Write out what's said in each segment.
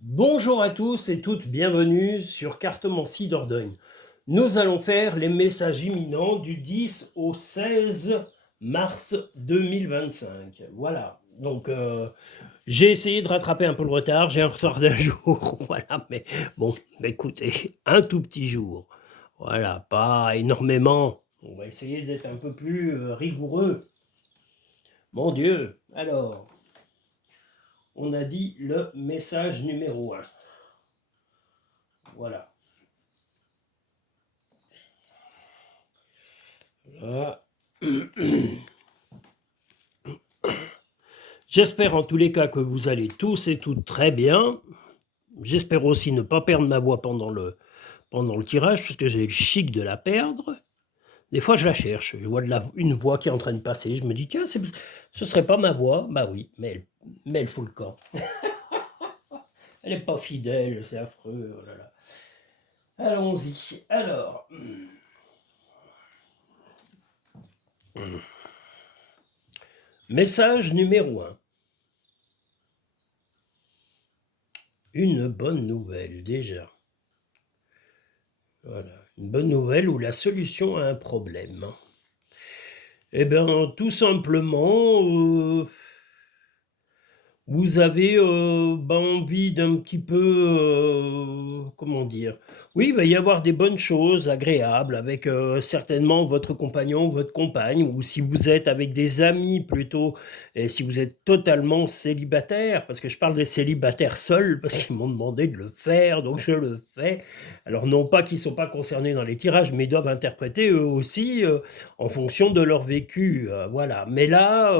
Bonjour à tous et toutes, bienvenue sur Cartomancie Dordogne. Nous allons faire les messages imminents du 10 au 16 mars 2025. Voilà, donc j'ai essayé de rattraper un peu le retard, j'ai un retard d'un jour, voilà, mais bon, écoutez, un tout petit jour. Voilà, pas énormément. On va essayer d'être un peu plus rigoureux. Mon Dieu, alors, on a dit le message numéro 1. Voilà. Là. J'espère en tous les cas que vous allez tous et toutes très bien. J'espère aussi ne pas perdre ma voix pendant le tirage, parce que j'ai le chic de la perdre. Des fois, je la cherche. Je vois une voix qui est en train de passer. Je me dis, tiens, ce serait pas ma voix. Bah oui, mais elle fout le camp. Elle n'est pas fidèle, c'est affreux. Oh là là. Allons-y. Alors. Message numéro 1. Une bonne nouvelle, déjà. Voilà, une bonne nouvelle ou la solution à un problème. Eh bien, tout simplement, vous avez envie d'un petit peu, comment dire, oui, il va y avoir des bonnes choses agréables avec certainement votre compagnon, votre compagne, ou si vous êtes avec des amis plutôt, et si vous êtes totalement célibataire, parce que je parle des célibataires seuls, parce qu'ils m'ont demandé de le faire, donc je le fais. Alors non pas qu'ils ne sont pas concernés dans les tirages, mais ils doivent interpréter eux aussi en fonction de leur vécu, voilà. Mais là...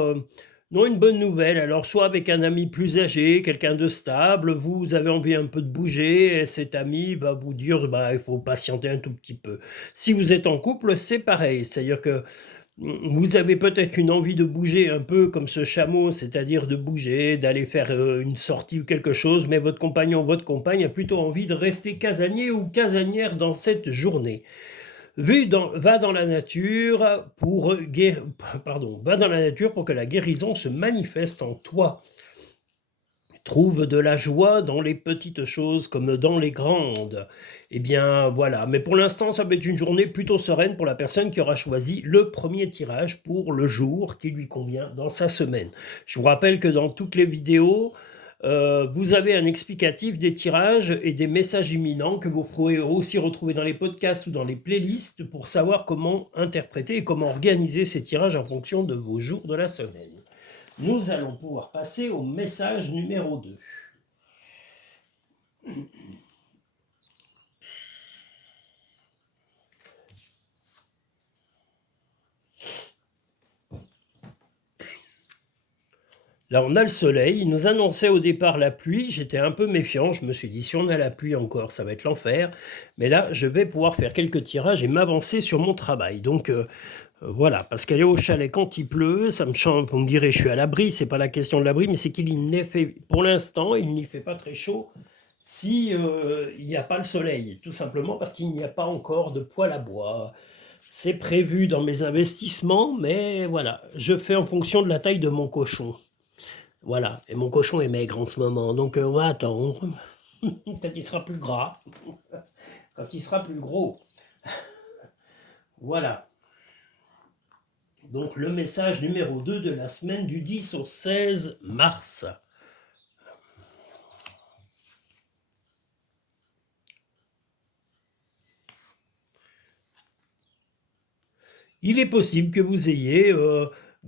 non, une bonne nouvelle. Alors, soit avec un ami plus âgé, quelqu'un de stable, vous avez envie un peu de bouger, et cet ami va vous dire, bah, il faut patienter un tout petit peu. Si vous êtes en couple, c'est pareil. C'est-à-dire que vous avez peut-être une envie de bouger un peu comme ce chameau, c'est-à-dire de bouger, d'aller faire une sortie ou quelque chose, mais votre compagnon, votre compagne a plutôt envie de rester casanier ou casanière dans cette journée. Va dans la nature pour va dans la nature pour que la guérison se manifeste en toi. Trouve de la joie dans les petites choses comme dans les grandes. Eh bien voilà, mais pour l'instant ça va être une journée plutôt sereine pour la personne qui aura choisi le premier tirage pour le jour qui lui convient dans sa semaine. Je vous rappelle que dans toutes les vidéos, vous avez un explicatif des tirages et des messages imminents que vous pourrez aussi retrouver dans les podcasts ou dans les playlists pour savoir comment interpréter et comment organiser ces tirages en fonction de vos jours de la semaine. Nous allons pouvoir passer au message numéro 2. Là, on a le soleil. Il nous annonçait au départ la pluie. J'étais un peu méfiant. Je me suis dit, si on a la pluie encore, ça va être l'enfer. Mais là, je vais pouvoir faire quelques tirages et m'avancer sur mon travail. Donc, voilà, parce qu'aller au chalet quand il pleut, ça me change. Vous me direz, je suis à l'abri. C'est pas la question de l'abri, mais c'est qu'il n'y fait, pour l'instant, il n'y fait pas très chaud si il n'y a pas le soleil. Tout simplement parce qu'il n'y a pas encore de poêle à bois. C'est prévu dans mes investissements, mais voilà, je fais en fonction de la taille de mon cochon. Voilà, et mon cochon est maigre en ce moment, donc on va attendre. Peut-être il sera plus gras, quand il sera plus gros. Voilà. Donc le message numéro 2 de la semaine du 10 au 16 mars. Il est possible que vous ayez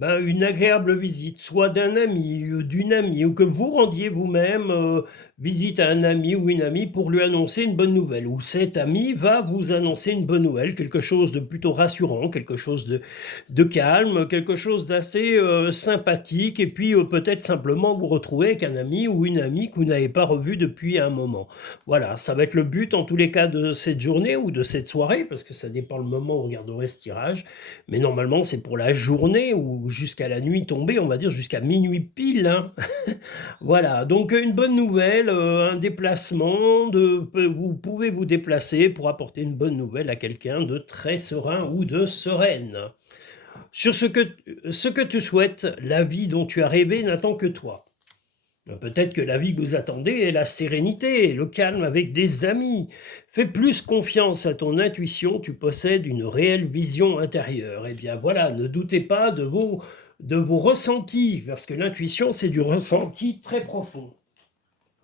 une agréable visite, soit d'un ami, d'une amie, ou que vous rendiez vous-même visite à un ami ou une amie pour lui annoncer une bonne nouvelle, ou cet ami va vous annoncer une bonne nouvelle, quelque chose de plutôt rassurant, quelque chose de calme, quelque chose d'assez sympathique, et puis peut-être simplement vous retrouver avec un ami ou une amie que vous n'avez pas revu depuis un moment. Voilà, ça va être le but en tous les cas de cette journée ou de cette soirée, parce que ça dépend le moment où vous regarderez ce tirage. Mais normalement, c'est pour la journée ou jusqu'à la nuit tombée, on va dire jusqu'à minuit pile. Hein. Voilà, donc une bonne nouvelle, un déplacement, vous pouvez vous déplacer pour apporter une bonne nouvelle à quelqu'un de très serein ou de sereine. Sur ce que tu souhaites, la vie dont tu as rêvé n'attend que toi. Peut-être que la vie que vous attendez est la sérénité, le calme avec des amis. Fais plus confiance à ton intuition, tu possèdes une réelle vision intérieure. Eh bien voilà, ne doutez pas de vos ressentis, parce que l'intuition, c'est du ressenti très profond.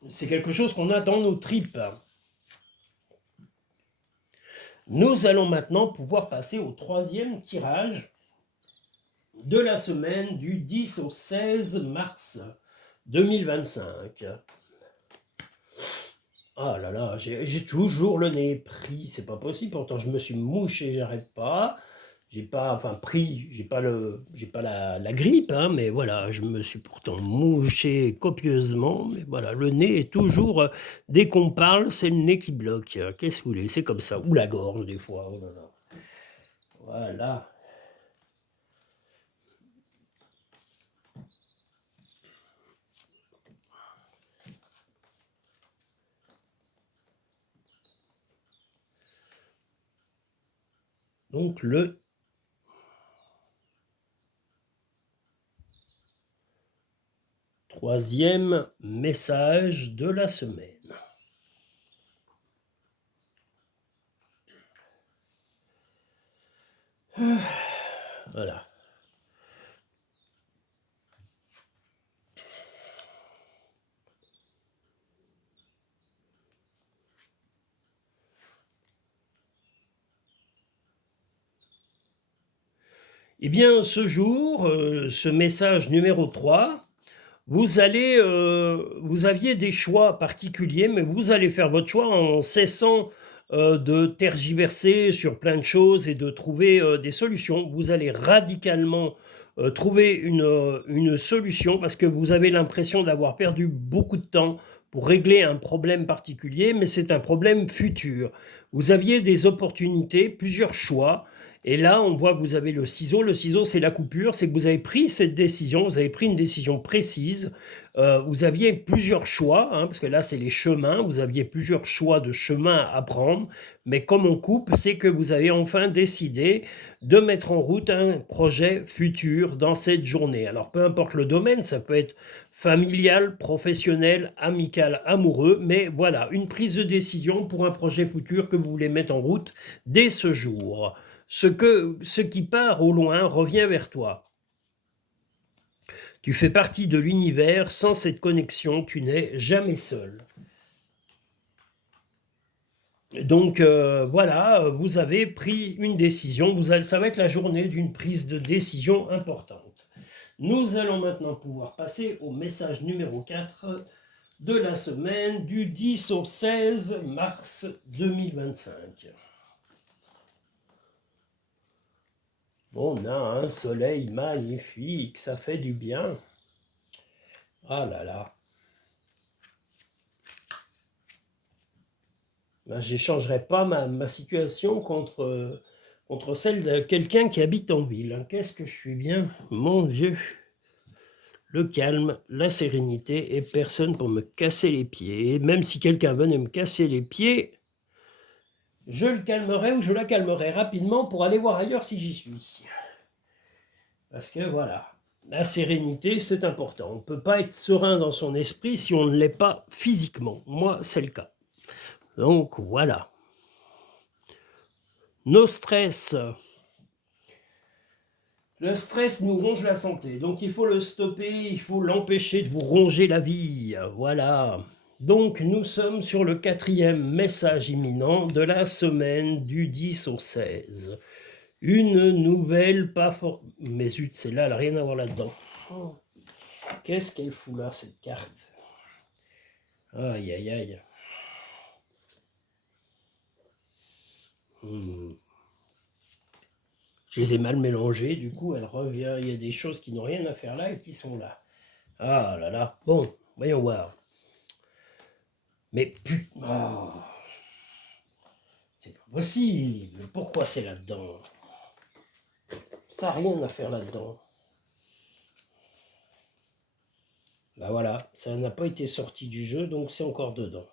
C'est quelque chose qu'on a dans nos tripes. Nous allons maintenant pouvoir passer au troisième tirage de la semaine du 10 au 16 mars 2025. Ah là là, j'ai toujours le nez pris, c'est pas possible, pourtant je me suis mouché, j'arrête pas. J'ai pas, enfin pris, j'ai pas la grippe, hein, mais voilà, je me suis pourtant mouché copieusement, mais voilà, le nez est toujours, dès qu'on parle, c'est le nez qui bloque. Qu'est-ce que vous voulez, c'est comme ça, ou la gorge des fois, oh là là. Voilà. Donc le troisième message de la semaine. Voilà. Eh bien, ce jour, ce message numéro 3, vous aviez des choix particuliers, mais vous allez faire votre choix en cessant de tergiverser sur plein de choses et de trouver des solutions. Vous allez radicalement trouver une solution parce que vous avez l'impression d'avoir perdu beaucoup de temps pour régler un problème particulier, mais c'est un problème futur. Vous aviez des opportunités, plusieurs choix, et là, on voit que vous avez le ciseau. Le ciseau, c'est la coupure, c'est que vous avez pris cette décision, vous avez pris une décision précise. Vous aviez plusieurs choix, hein, parce que là, c'est les chemins. Vous aviez plusieurs choix de chemins à prendre. Mais comme on coupe, c'est que vous avez enfin décidé de mettre en route un projet futur dans cette journée. Alors, peu importe le domaine, ça peut être familial, professionnel, amical, amoureux, mais voilà, une prise de décision pour un projet futur que vous voulez mettre en route dès ce jour. Ce qui part au loin revient vers toi. Tu fais partie de l'univers, sans cette connexion, tu n'es jamais seul. Donc voilà, vous avez pris une décision, ça va être la journée d'une prise de décision importante. Nous allons maintenant pouvoir passer au message numéro 4 de la semaine du 10 au 16 mars 2025. On a un soleil magnifique, ça fait du bien. Ah là là. Ben, j'échangerai pas ma situation contre celle de quelqu'un qui habite en ville. Qu'est-ce que je suis bien, mon Dieu. Le calme, la sérénité et personne pour me casser les pieds. Et même si quelqu'un venait me casser les pieds, je le calmerai ou je la calmerai rapidement pour aller voir ailleurs si j'y suis. Parce que voilà, la sérénité, c'est important. On ne peut pas être serein dans son esprit si on ne l'est pas physiquement. Moi, c'est le cas. Donc voilà. Nos stress. Le stress nous ronge la santé. Donc il faut le stopper, il faut l'empêcher de vous ronger la vie. Voilà. Donc nous sommes sur le quatrième message imminent de la semaine du 10 au 16. Une nouvelle pas fort... Mais zut, celle-là, elle n'a rien à voir là-dedans. Oh. Qu'est-ce qu'elle fout là, cette carte? Aïe, aïe, aïe. Je les ai mal mélangées, du coup, elle revient. Il y a des choses qui n'ont rien à faire là et qui sont là. Ah là là. Bon, voyons voir. Mais putain... Oh. C'est pas possible. Pourquoi c'est là-dedans? Ça n'a rien à faire là-dedans. Bah voilà, ça n'a pas été sorti du jeu, donc c'est encore dedans.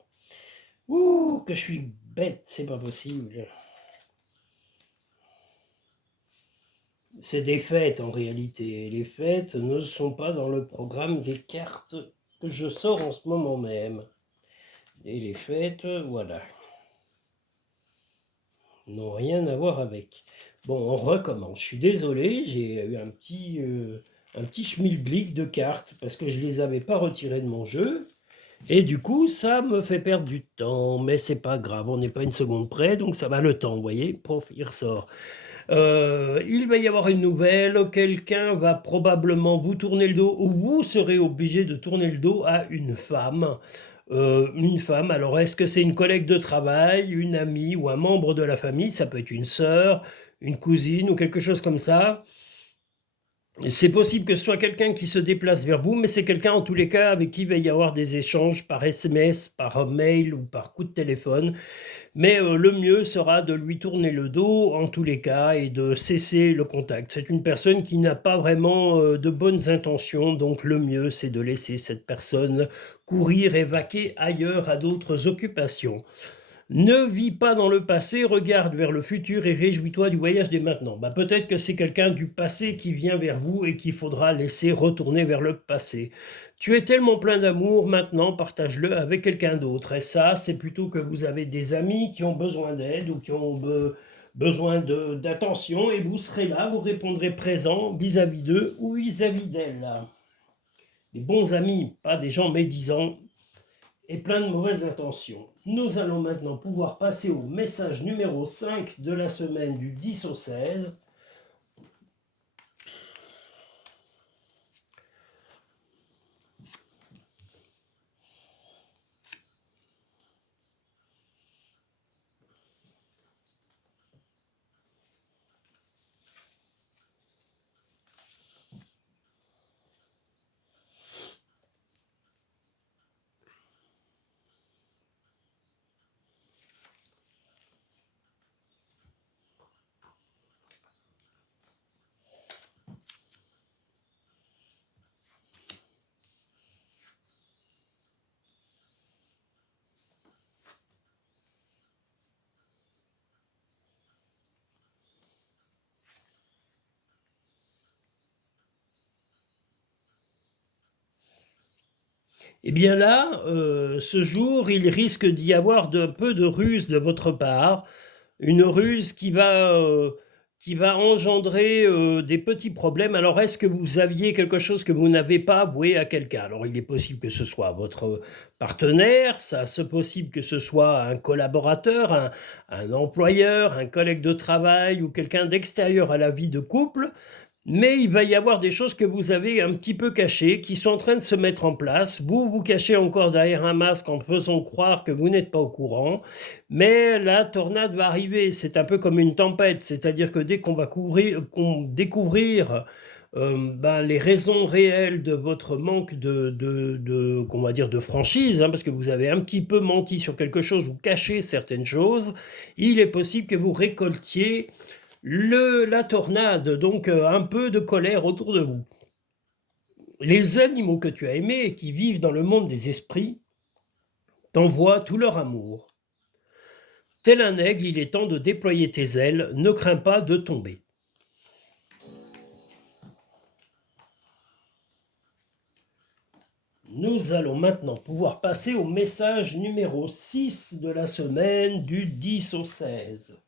Ouh, que je suis bête, c'est pas possible. C'est des fêtes en réalité. Les fêtes ne sont pas dans le programme des cartes que je sors en ce moment même. Et les fêtes, voilà, n'ont rien à voir avec. Bon, on recommence. Je suis désolé, j'ai eu un petit schmilblick de cartes parce que je les avais pas retirées de mon jeu. Et du coup, ça me fait perdre du temps, mais c'est pas grave, on n'est pas une seconde près, donc ça va le temps, vous voyez, pof, il ressort. Il va y avoir une nouvelle, quelqu'un va probablement vous tourner le dos, ou vous serez obligé de tourner le dos à une femme. Une femme, alors est-ce que c'est une collègue de travail, une amie ou un membre de la famille? Ça peut être une sœur, une cousine ou quelque chose comme ça. C'est possible que ce soit quelqu'un qui se déplace vers vous, mais c'est quelqu'un en tous les cas avec qui il va y avoir des échanges par SMS, par mail ou par coup de téléphone. Mais le mieux sera de lui tourner le dos en tous les cas et de cesser le contact. C'est une personne qui n'a pas vraiment de bonnes intentions, donc le mieux c'est de laisser cette personne courir et vaquer ailleurs à d'autres occupations. Ne vis pas dans le passé, regarde vers le futur et réjouis-toi du voyage dès maintenant. Peut-être que c'est quelqu'un du passé qui vient vers vous et qu'il faudra laisser retourner vers le passé. Tu es tellement plein d'amour, maintenant partage-le avec quelqu'un d'autre. Et ça, c'est plutôt que vous avez des amis qui ont besoin d'aide ou qui ont besoin d'attention et vous serez là, vous répondrez présent vis-à-vis d'eux ou vis-à-vis d'elles. Des bons amis, pas des gens médisants et plein de mauvaises intentions. Nous allons maintenant pouvoir passer au message numéro 5 de la semaine du 10 au 16. Eh bien là, ce jour, il risque d'y avoir un peu de ruse de votre part, une ruse qui va engendrer des petits problèmes. Alors, est-ce que vous aviez quelque chose que vous n'avez pas avoué à quelqu'un? Alors, il est possible que ce soit votre partenaire, ça c'est possible que ce soit un collaborateur, un employeur, un collègue de travail ou quelqu'un d'extérieur à la vie de couple. Mais il va y avoir des choses que vous avez un petit peu cachées, qui sont en train de se mettre en place. Vous vous cachez encore derrière un masque en faisant croire que vous n'êtes pas au courant. Mais la tornade va arriver. C'est un peu comme une tempête. C'est-à-dire que dès qu'on va découvrir les raisons réelles de votre manque qu'on va dire de franchise, parce que vous avez un petit peu menti sur quelque chose ou caché certaines choses, il est possible que vous récoltiez la tornade, donc un peu de colère autour de vous. Les animaux que tu as aimés et qui vivent dans le monde des esprits t'envoient tout leur amour. Tel un aigle, il est temps de déployer tes ailes, ne crains pas de tomber. Nous allons maintenant pouvoir passer au message numéro 6 de la semaine du 10 au 16.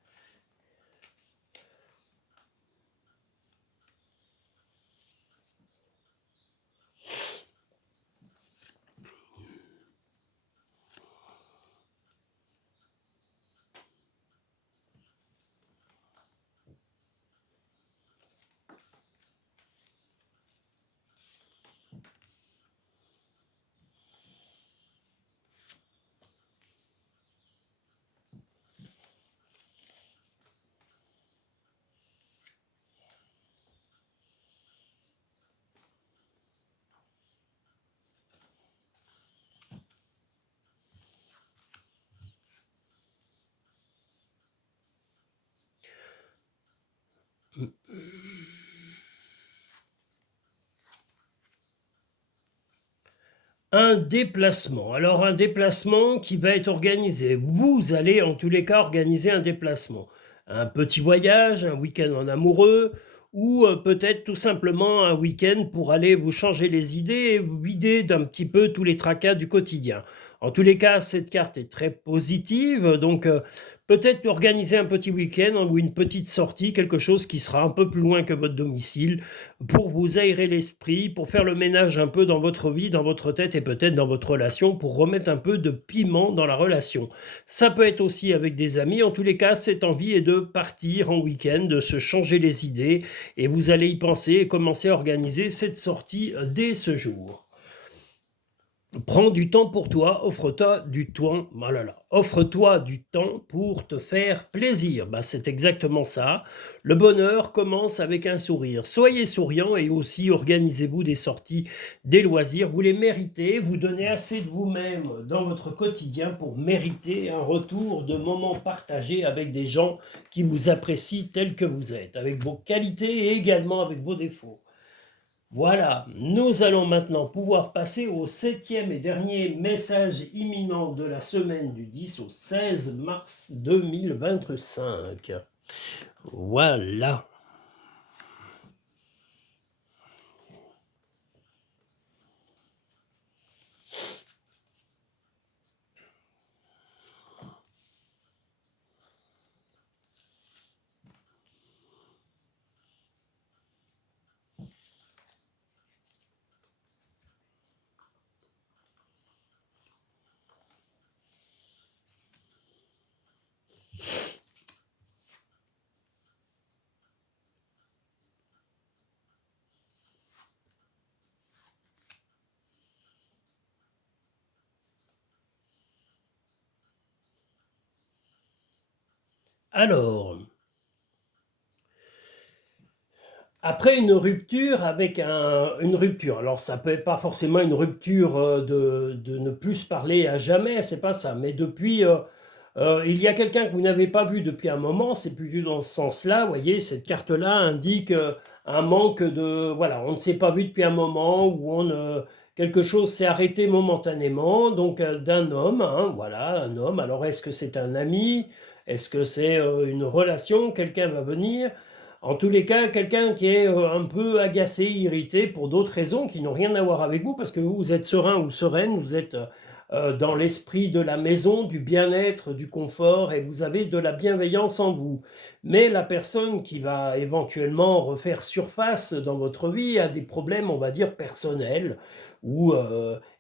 Un déplacement. Alors un déplacement qui va être organisé. Vous allez en tous les cas organiser un déplacement. Un petit voyage, un week-end en amoureux, ou peut-être tout simplement un week-end pour aller vous changer les idées et vous vider d'un petit peu tous les tracas du quotidien. En tous les cas, cette carte est très positive, donc peut-être organiser un petit week-end ou une petite sortie, quelque chose qui sera un peu plus loin que votre domicile, pour vous aérer l'esprit, pour faire le ménage un peu dans votre vie, dans votre tête et peut-être dans votre relation, pour remettre un peu de piment dans la relation. Ça peut être aussi avec des amis. En tous les cas, cette envie est de partir en week-end, de se changer les idées et vous allez y penser et commencer à organiser cette sortie dès ce jour. Prends du temps pour toi, offre-toi du temps, oh là là, offre-toi du temps pour te faire plaisir. Bah, c'est exactement ça. Le bonheur commence avec un sourire. Soyez souriant et aussi organisez-vous des sorties, des loisirs. Vous les méritez, vous donnez assez de vous-même dans votre quotidien pour mériter un retour de moments partagés avec des gens qui vous apprécient tels que vous êtes, avec vos qualités et également avec vos défauts. Voilà, nous allons maintenant pouvoir passer au septième et dernier message imminent de la semaine du 10 au 16 mars 2025. Voilà. Alors, après une rupture avec une rupture, alors ça peut être pas forcément une rupture de ne plus se parler à jamais, c'est pas ça, mais depuis, il y a quelqu'un que vous n'avez pas vu depuis un moment, c'est plutôt dans ce sens-là, vous voyez, cette carte-là indique un manque de, voilà, on ne s'est pas vu depuis un moment, ou quelque chose s'est arrêté momentanément, donc d'un homme, hein, voilà, un homme, alors est-ce que c'est un ami, est-ce que c'est une relation, quelqu'un va venir? En tous les cas, quelqu'un qui est un peu agacé, irrité pour d'autres raisons qui n'ont rien à voir avec vous, parce que vous êtes serein ou sereine, vous êtes dans l'esprit de la maison, du bien-être, du confort, et vous avez de la bienveillance en vous. Mais la personne qui va éventuellement refaire surface dans votre vie a des problèmes, on va dire, personnels, ou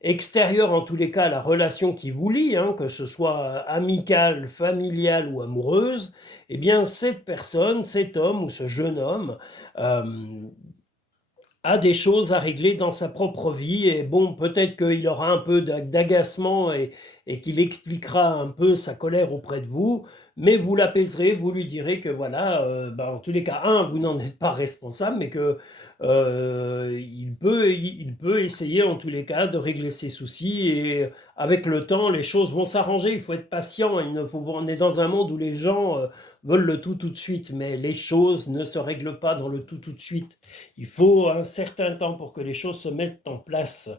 extérieurs en tous les cas à la relation qui vous lie, hein, que ce soit amicale, familiale ou amoureuse. Eh bien, cette personne, cet homme ou ce jeune homme, euh, a des choses à régler dans sa propre vie. Et bon, peut-être qu'il aura un peu d'agacement et qu'il expliquera un peu sa colère auprès de vous, mais vous l'apaiserez, vous lui direz que voilà, ben, en tous les cas, un, vous n'en êtes pas responsable, mais que il peut essayer en tous les cas de régler ses soucis et avec le temps, les choses vont s'arranger. Il faut être patient. On est dans un monde où les gens veulent le tout de suite, mais les choses ne se règlent pas dans le tout de suite. Il faut un certain temps pour que les choses se mettent en place.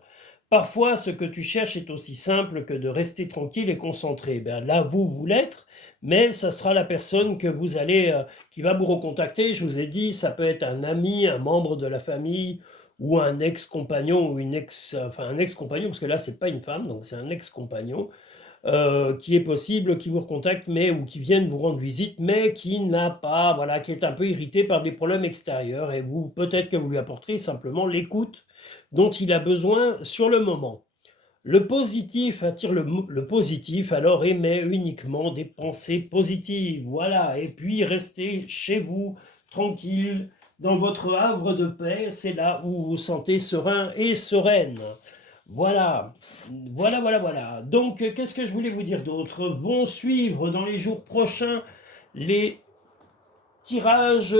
Parfois, ce que tu cherches est aussi simple que de rester tranquille et concentré. Ben là, vous l'êtes, mais ça sera la personne que vous allez, qui va vous recontacter. Je vous ai dit, ça peut être un ami, un membre de la famille, ou un ex-compagnon, ou une ex, enfin un ex-compagnon, parce que là, c'est pas une femme, donc c'est un ex-compagnon qui est possible, qui vous recontacte, mais ou qui vienne vous rendre visite, mais qui n'a pas, voilà, qui est un peu irrité par des problèmes extérieurs, et vous, peut-être que vous lui apporterez simplement l'écoute dont il a besoin sur le moment. Le positif attire le positif, alors émet uniquement des pensées positives, voilà, et puis restez chez vous, tranquille, dans votre havre de paix, c'est là où vous vous sentez serein et sereine. Voilà, voilà. Donc, qu'est-ce que je voulais vous dire d'autre? Vont suivre dans les jours prochains les tirages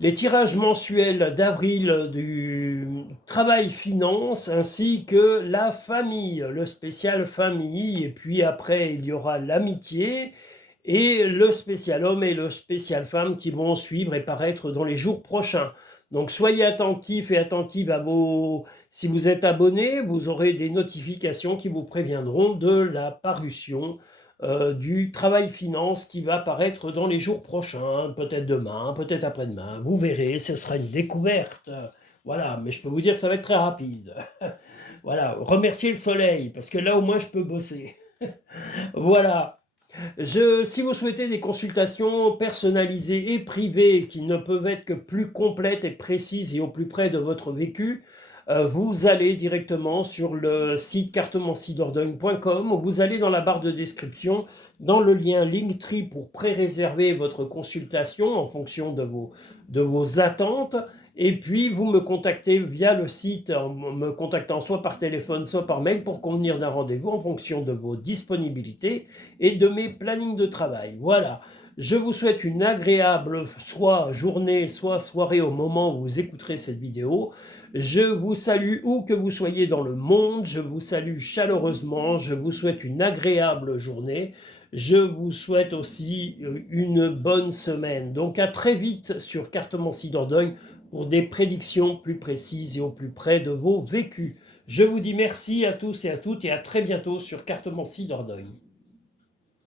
les tirages mensuels d'avril du travail finance ainsi que la famille, le spécial famille, et puis après il y aura l'amitié et le spécial homme et le spécial femme qui vont suivre et paraître dans les jours prochains. Donc soyez attentifs et attentives à vos... Si vous êtes abonné, vous aurez des notifications qui vous préviendront de la parution du Travail Finance qui va paraître dans les jours prochains, peut-être demain, peut-être après-demain. Vous verrez, ce sera une découverte. Voilà, mais je peux vous dire que ça va être très rapide. Voilà, remerciez le soleil, parce que là au moins je peux bosser. Voilà. Si vous souhaitez des consultations personnalisées et privées qui ne peuvent être que plus complètes et précises et au plus près de votre vécu, vous allez directement sur le site cartomanciedordogne.com ou vous allez dans la barre de description, dans le lien Linktree pour pré-réserver votre consultation en fonction de vos attentes. Et puis, vous me contactez via le site en me contactant soit par téléphone, soit par mail pour convenir d'un rendez-vous en fonction de vos disponibilités et de mes plannings de travail. Voilà. Je vous souhaite une agréable soit journée, soit soirée au moment où vous écouterez cette vidéo. Je vous salue où que vous soyez dans le monde. Je vous salue chaleureusement. Je vous souhaite une agréable journée. Je vous souhaite aussi une bonne semaine. Donc à très vite sur Cartomancie Dordogne pour des prédictions plus précises et au plus près de vos vécus. Je vous dis merci à tous et à toutes et à très bientôt sur Cartomancie Dordogne.